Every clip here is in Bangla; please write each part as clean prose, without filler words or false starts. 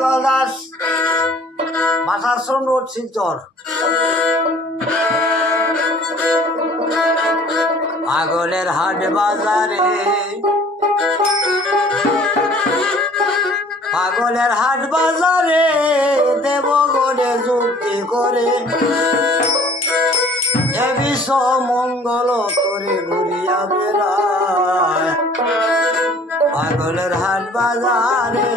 শীতলাল দাস, বাসাশ্রম রোড, শিলচর। পাগলের হাট বাজারে, পাগলের হাট বাজারে দেবগণে যুক্তি করে এ বিশ্ব মঙ্গল করে ঘুরিয়া বেড়ায়। পাগলের হাট বাজারে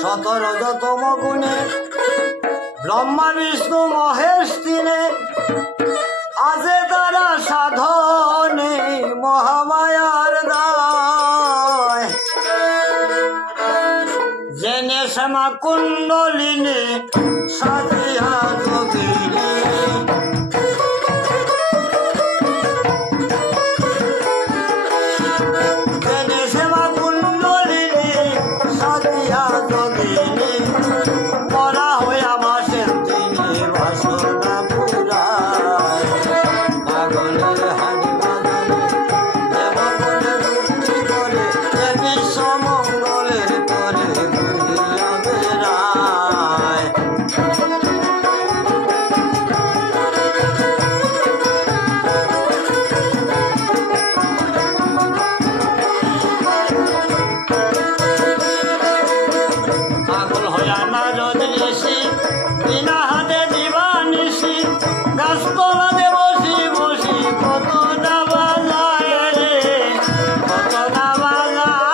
সতেরোতম গুণে ব্রহ্মা বিষ্ণু মহেশ তিনে আছে তারা সাধনে মহামায়ার দায়। জেনে শ্যামা কুণ্ডলিনী সাজিয়া যোগিনী জেনে শ্যামা কুণ্ডলিনী সাজিয়া যোগিনী পরা হইয়া বাসেন তিনি বাসনা পুরায়। পাগলের হাট বাজারে দেবগণে যুক্তি করে এ বিশ্ব মঙ্গলের করে ঘুরিয়া বেড়ায়। পাগল হইয়া নারদ ঋষি বিনা হাতে দিবানিশি গাছতলাতে বসি বসি কত না বাজায় রে, কত না বাজায়।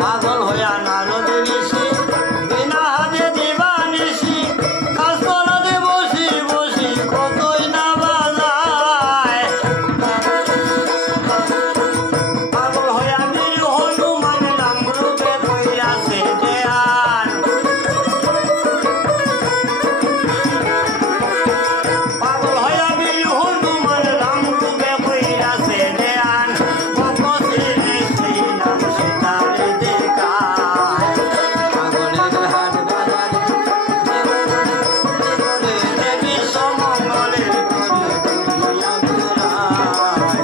পাগল হইয়া নারদ ঋষি বিনা হাতে দিবানিশি গাছতলাতে বসি বসি কতই না বাজায়। পাগল হইয়া বীর হনুমান নাম রূপে কইরাছে ধ্যান। পাগল হইয়া বীর হনুমান নাম রূপে কইরাছে ধ্যান। ভগবতীরে সেই নাম সীতারে দেখায়। পাগলের হাট বাজারে দেবগণে যুক্তি করে এ বিশ্ব মঙ্গলের করে ঘুরিয়া বেড়ায়।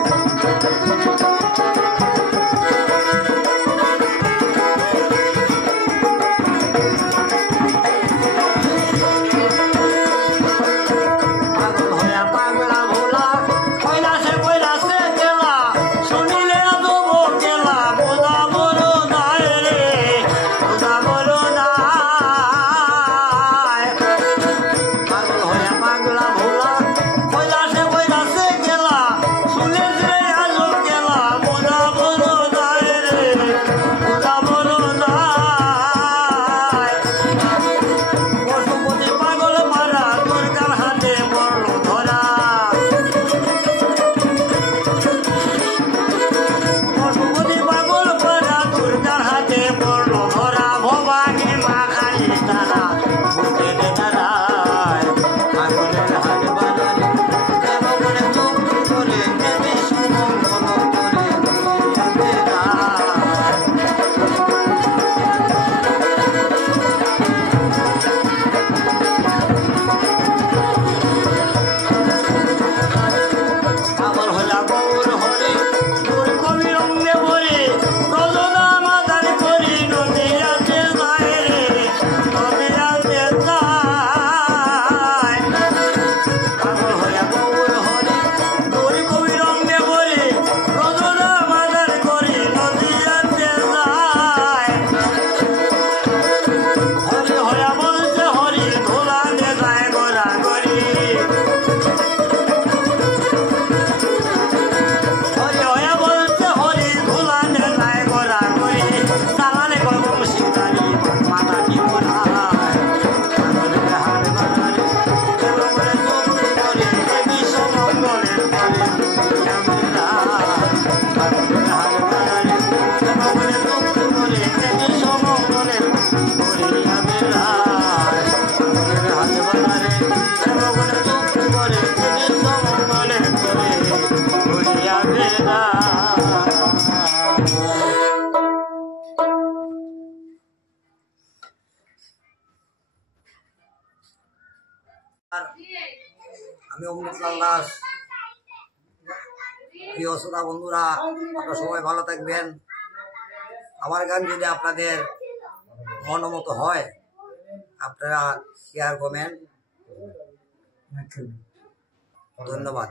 পাগল হইয়া পাগলা ভোলা কইলাছে কইলাছে গেলা শুনিলে আজব গেলা বোঝা বড় নাই রে, বোঝা বড় নাই। পাগল হইয়া পাগলা ভোলা কইলাছে কইলাছে গেলা শুনিলে আজব গেলা বোঝা বড় নাই রে, বোঝা বড় নাই। পশুপতি পাগল মারা দুর্গার হাতে মরল ধরা। পশুপতি পাগল মারা দুর্গার হাতে মরল ধরা। ভবানী মা খালি তারা বুকের দাঁড়ায়। পাগলের হাট বাজারে দেবগণে যুক্তি করে এ বিশ্ব মঙ্গল করে ঘুরিয়া বেড়ায়। পাগল হইয়া গৌর হরি গৌর কবি রঙ্গে ভরি রজনা মাদার করি নদিয়াতে যায় রে, নদিয়াতে যায়। পাগল হইয়া গৌর হরি গৌর কবি রঙ্গে ভরি রজনা মাদার করি নদিয়াতে যায়। হরি হইয়া বলছে হরি ধুলাতে যায় গোড়াগড়ি। হরি হইয়া বলছে হরি ধুলাতে যায় গোড়াগড়ি। চালানে গগম শিকারি মাতাটি মনায়। পাগলের হাট বাজারে দেবগণে যুক্তি করে এ বিশ্ব মঙ্গলের করে ঘুরিয়া বেড়ায়। পাগলের হাট বাজারে দেবগণে যুক্তি করে এ বিশ্ব মঙ্গলের ঘুরিয়া বেড়ায়। পাগলের হাট বাজারে দেবগণে যুক্তি করে এ বিশ্ব মঙ্গলের করে ঘুরিয়া বেড়ায়। আমি অমৃতলাল দাস। প্রিয় শ্রোতা বন্ধুরা, আপনারা সবাই ভালো থাকবেন। আমার গান যদি আপনাদের মনোমতো হয়, আপনারা শেয়ার কমেন্ট। ধন্যবাদ।